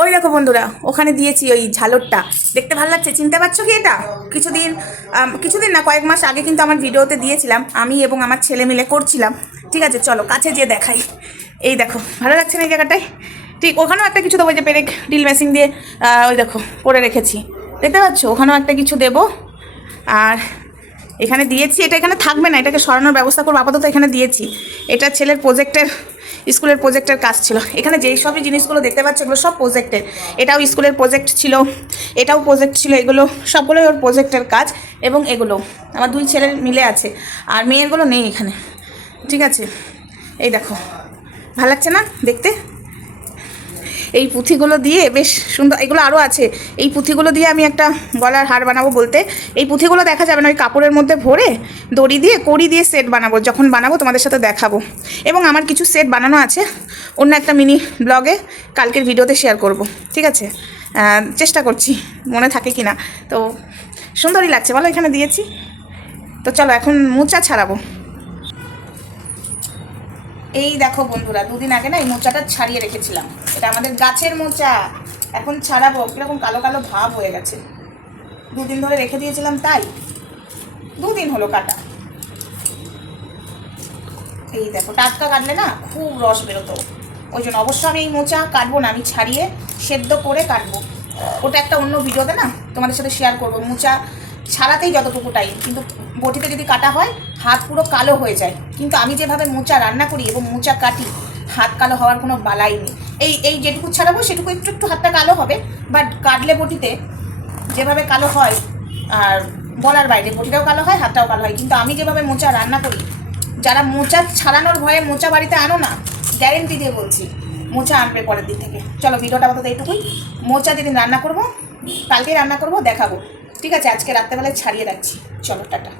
ওই দেখো বন্ধুরা, ওখানে দিয়েছি ওই ঝালরটা, দেখতে ভালো লাগছে। চিনতে পারছো কি এটা? কিছুদিন কিছুদিন না, কয়েক মাস আগে কিন্তু আমার ভিডিওতে দিয়েছিলাম, আমি এবং আমার ছেলে মিলে করছিলাম। ঠিক আছে, চলো কাছে যেয়ে দেখাই। এই দেখো, ভালো লাগছে না এই জায়গাটায়? ঠিক ওখানেও একটা কিছু দেবো, যে পেরেক ড্রিল মেশিন দিয়ে ওই দেখো করে রেখেছি, দেখতে পাচ্ছ? ওখানেও একটা কিছু দেবো। আর এখানে দিয়েছি, এটা এখানে থাকবে না, এটাকে সরানোর ব্যবস্থা করবো। আপাতত এখানে দিয়েছি, এটা ছেলের প্রজেক্টের, স্কুলের প্রজেক্টের কাজ ছিল। এখানে যেই সবই জিনিসগুলো দেখতে পাচ্ছ এগুলো সব প্রজেক্টের। এটাও স্কুলের প্রজেক্ট ছিল, এটাও প্রজেক্ট ছিল, এগুলো সবগুলোই ওর প্রজেক্টের কাজ। এবং এগুলো আমার দুই ছেলের মিলে আছে, আর মেয়েরগুলো নেই এখানে। ঠিক আছে, এই দেখো, ভালো লাগছে না দেখতে? এই পুঁথিগুলো দিয়ে বেশ সুন্দর, এগুলো আরও আছে। এই পুঁথিগুলো দিয়ে আমি একটা গলার হার বানাবো। বলতে এই পুঁথিগুলো দেখা যাবে না, ওই কাপড়ের মধ্যে ভরে দড়ি দিয়ে কড়ি দিয়ে সেট বানাবো। যখন বানাবো তোমাদের সাথে দেখাবো। এবং আমার কিছু সেট বানানো আছে, অন্য একটা মিনি ব্লগে কালকের ভিডিওতে শেয়ার করব। ঠিক আছে, চেষ্টা করছি মনে থাকে কি না। তো সুন্দরই লাগছে বলো, এখানে দিয়েছি। তো চলো এখন মোচা ছাড়াবো। এই দেখো বন্ধুরা, দুদিন আগে না এই মোচাটা ছাড়িয়ে রেখেছিলাম। এটা আমাদের গাছের মোচা, এখন ছাড়াবো। কিরকম কালো কালো ভাব হয়ে গেছে, দুদিন ধরে রেখে দিয়েছিলাম, তাই দুদিন হলো কাটা। এই দেখো, টাটকা কাটলে না খুব রস বেরোতো, ওই জন্য অবশ্য আমি এই মোচা কাটবো না, আমি ছাড়িয়ে সেদ্ধ করে কাটবো। ওটা একটা অন্য ভিডিওতে না তোমাদের সাথে শেয়ার করবো। মোচা ছাড়াতেই যতটুকু টাইম, কিন্তু বটিতে যদি কাটা হয় হাত পুরো কালো হয়ে যায়। কিন্তু আমি যেভাবে মোচা রান্না করি এবং মোচা কাটি, হাত কালো হওয়ার কোনো বালাই নেই। এই যেটুকু ছাড়াবো সেটুকু একটু একটু হাতটা কালো হবে, বাট কাটলে বটিতে যেভাবে কালো হয় আর বলার বাইরে, বটিটাও কালো হয়, হাতটাও কালো হয়। কিন্তু আমি যেভাবে মোচা রান্না করি, যারা মোচা ছাড়ানোর ভয়ে মোচা বাড়িতে আনো না, গ্যারেন্টি দিয়ে বলছি মোচা আনবে পরের দিন থেকে। চলো ভিডিওটা আপাতত এইটুকুই। মোচা যেদিন রান্না করবো, কালকেই রান্না করবো, দেখাবো। ঠিক আছে, আজকে রাত্রেবেলায় ছাড়িয়ে রাখছি। চলো টাটা।